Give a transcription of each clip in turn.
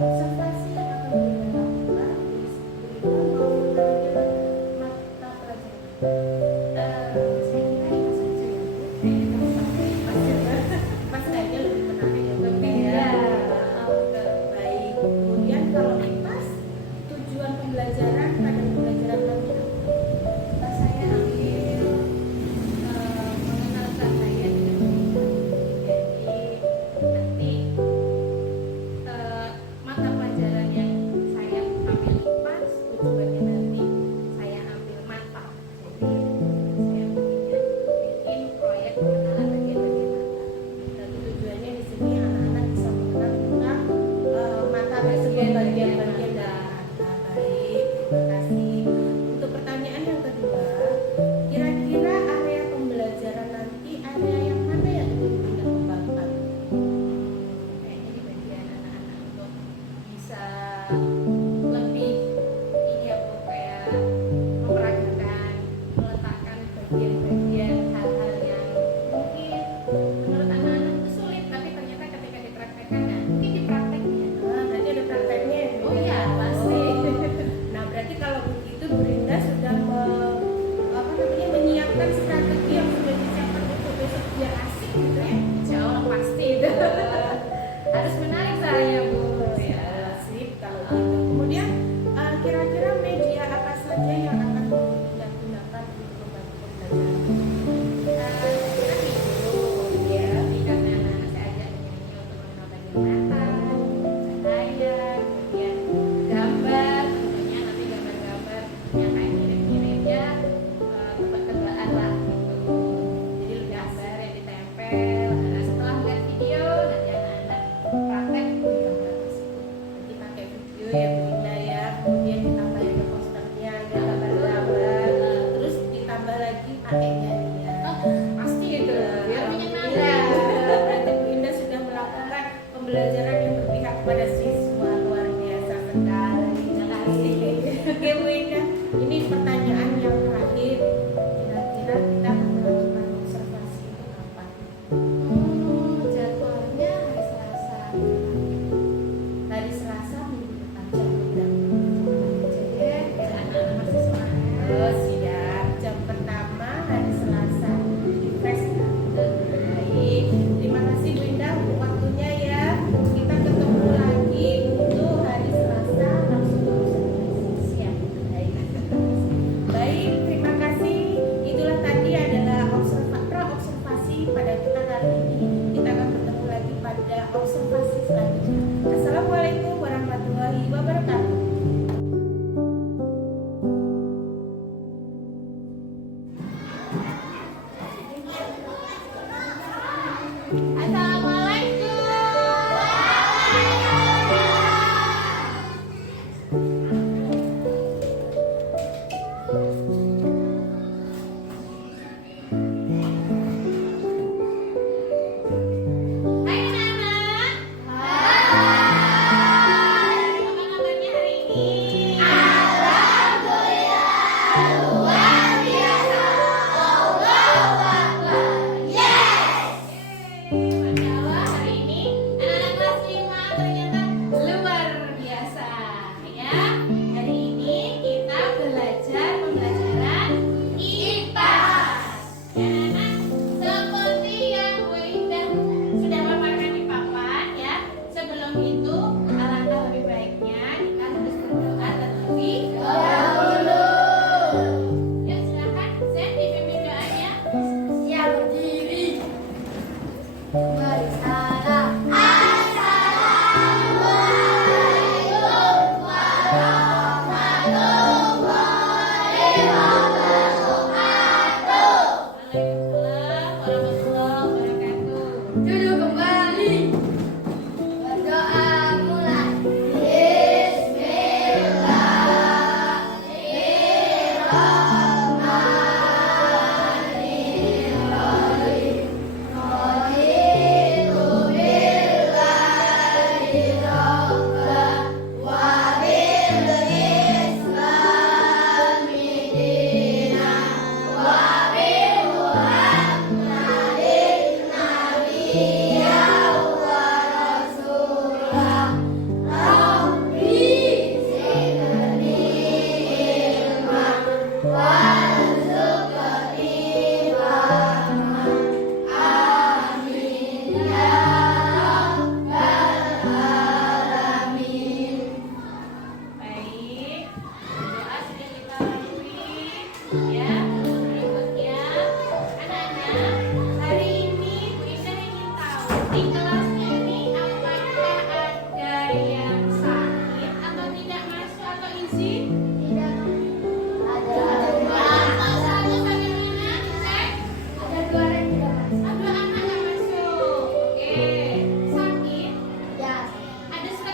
observasi yang akan Bunda lakukan Bunda mau mengambil mata pelajaran. Saya kira itu saja ya Bu. Kayaknya Mas kayaknya lebih menarik ya lebih ya. Baik. Kemudian kalau IPAS tujuan pembelajaran pada pembelajaran nanti apa? Saya ambil mengenalkan saya dengan mereka. Jadi nanti mata pelajaran yang saya ambil IPAS tujuannya nanti saya ambil mata. Jadi saya bikin proyek pengenalan bagian-bagian mata. Dan tujuannya di sini anak-anak bisa mengenal tentang mata tersebut bagian-bagian dari mata. Baik, terima kasih. Untuk pertanyaan yang kedua, kira-kira area pembelajaran nanti area yang mana yang ingin Bunda kembangkan? Kayaknya di bagian anak-anak untuk bisa lebih ini ya Bu, kayak memperagakan, meletakkan bagian-bagian hal-hal yang mungkin menurut anak-anak itu sulit, tapi ternyata ketika dipraktekkan, nah mungkin di prakteknya. Berarti ada prakteknya ya, Bu? Oh iya pasti. Nah, berarti kalau begitu Bunda sudah menyiapkan strategi yang sudah disiapkan untuk besok biar asik gitu ya? Insya Allah pasti itu harus menarik saya Bu. Ya, sip kalau gitu. Kemudian kira-kira media apa saja yang akan Bunda gunakan untuk membantu pembelajaran? Saya kira video ya, jadi karena anak-anak saya ajak menyanyi untuk mengenal bagian mata, cahaya, kemudian gambar, tentunya nanti gambar-gambar yang kayak mirip-mirip ya, tebak-tebakan lah gitu. Jadi gambar yang ditempel. Nah, setelah lihat video nanti anak-anak praktek di gambar tersebut. Nanti pakai video ya Bunda ya, kemudian ditambah ada posternya, ada gambar-gambar, terus ditambah lagi pakai nyanyian. Pasti itu biar Ya, menyenangkan. berarti Bu Indah sudah melakukan pembelajaran yang berpihak pada siswa, luar biasa sekali. Terima kasih. Oke Bu Indah, ini pertanyaan yang terakhir. Kira-kira kita akan melakukan observasi itu kapan? Jadwalnya hari Selasa. Hari Selasa minggu depan jam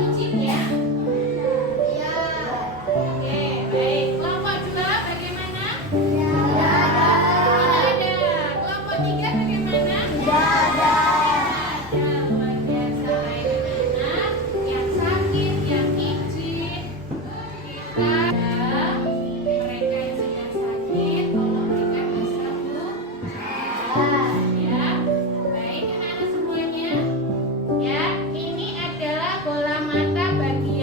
izin ya? Iya. Oke, baik. Kelompok 2 bagaimana? Tidak ada. Kelompok 3 bagaimana? Tidak ada. Luar biasa. Baik anak-anak yang sakit, yang izin, kita mereka yang sedang sakit, tolong berikan kesembuhan. Ya, baik anak-anak semuanya. Ya, ini adalah bola mata bagian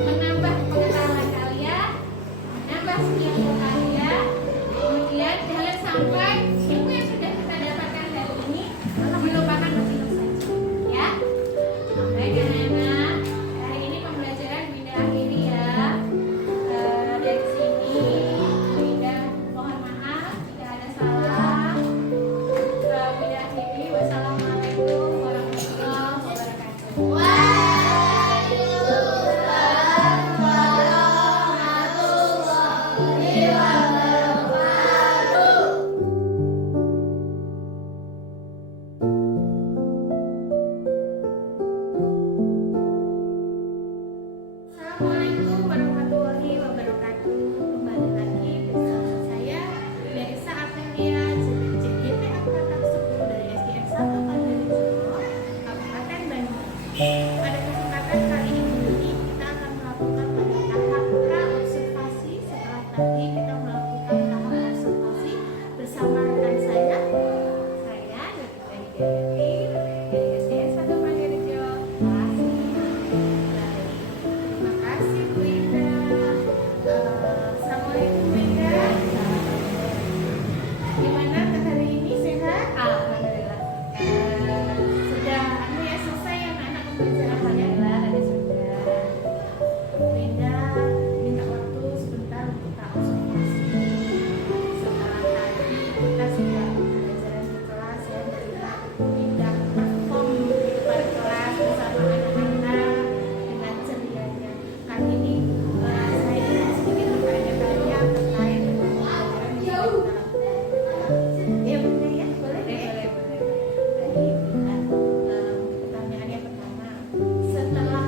menambah pengetahuan kalian, menambah skill kalian. Kemudian jangan sampai ilmu yang sudah kita dapatkan hari ini dilupakan begitu saja, ya. Baik anak-anak, hari ini pembelajaran Winda akhiri ya. Dari sini Winda mohon maaf jika ada salah. Winda akhiri. Wassalamualaikum warahmatullahi wabarakatuh. Assalamualaikum warahmatullahi wabarakatuh. Kembali lagi bersama saya Melisa Amelia, JGT Angkatan 10 dari SDN 1 Panjaitan, Kabupaten Bandung. Pada kesempatan kali ini kita akan melakukan pada tahap pra-observasi. Setelah tadi kita melakukan tahap observasi bersama rekan saya Nurita Hidayati dari SDN 1 Panjaitan. Terima kasih Bu Ida. Assalamualaikum Bu Ida. Gimana hari ini, sehat? Alhamdulillah. Sudah ya selesai ya anak-anak pembelajaran alhamdulillah tadi sudah. Bu Ida minta waktu sebentar untuk kita observasi. Setelah tadi kita sudah pembelajaran di kelas ya, melihat Bu Ida perform di depan kelas bersama anak-anak dengan cerianya. Kali ini saya ingin sedikit bertanya-tanya terkait dengan pembelajaran yang kita lakukan. Ya Bunda ya, boleh deh. Baik, Bunda. Pertanyaan yang pertama, setelah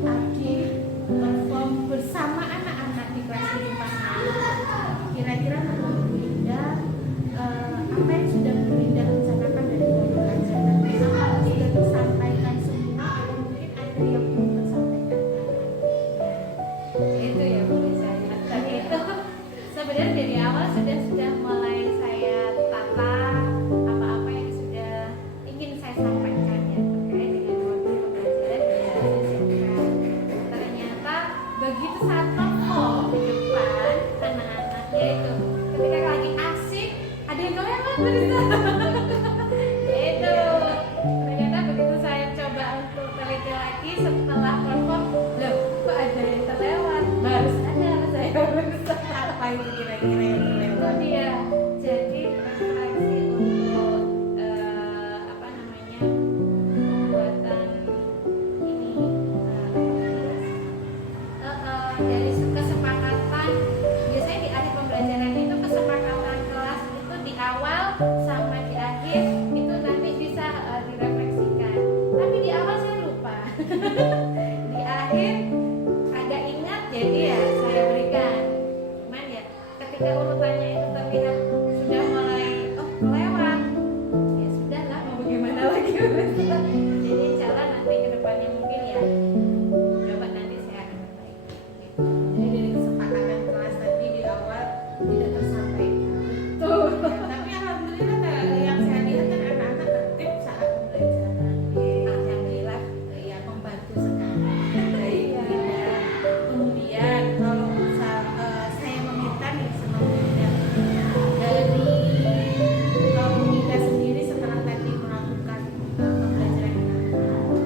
tadi perform bersama anak-anak di kelas 5, kira-kira menurut Bu Indah apa yang sudah Bu Indah rencanakan dari pembelajaran? Apakah sudah tersampaikan semua atau mungkin ada yang belum tersampaikan? Itu ya Bu Lisa. Tadi itu sebenarnya dari awal sudah mulai saya tata apa-apa yang sudah ingin saya sampaikan ya terkait dengan modul pembelajaran yang sudah saya siapkan. Ternyata begitu saat perform di depan anak-anaknya itu ketika lagi asik ada yang kelewat dari sana. Itu ternyata begitu saya coba untuk teliti lagi setelah perform, loh kok ada yang terlewat, baru sadar saya apa itu kira-kira yang terlewat. Itu dia, jadi refleksi untuk apa namanya pembuatan ini dari kesepakatan. Biasanya di akhir pembelajaran itu kesepakatan kelas itu di awal sama di akhir itu nanti bisa direfleksikan. Tapi di awal saya lupa. Di akhir agak ingat jadi ya saya berikan. Cuman ya ketika urutannya itu terlihat sudah mulai kelewat. Ya sudahlah mau bagaimana lagi. Jadi jalan nanti ke depannya mungkin ya. Coba nanti saya akan perbaiki. Gitu. Jadi dari kesepakatan kelas tadi di awal tidak tersampaikan. Betul. Tapi alhamdulillah yang saya lihat kan anak-anak tertib saat pembelajaran. Alhamdulillah ya membantu sekali. Baik. Kemudian kalau saya meminta nih sama Bu Ida dari kalau Bu Ida sendiri setelah tadi melakukan pembelajaran kalau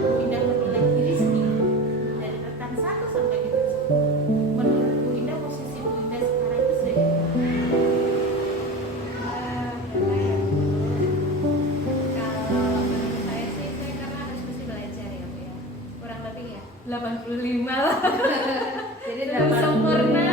Bu Ida menilai diri sendiri dari rekan 1 sampai dengan 10, menurut Bu Ida posisi Bu Ida sekarang itu sudah di mana? Kalau menurut saya sih saya karena harus mesti belajar ya Bu ya, kurang lebih ya 85 lah. Jadi belum sempurna.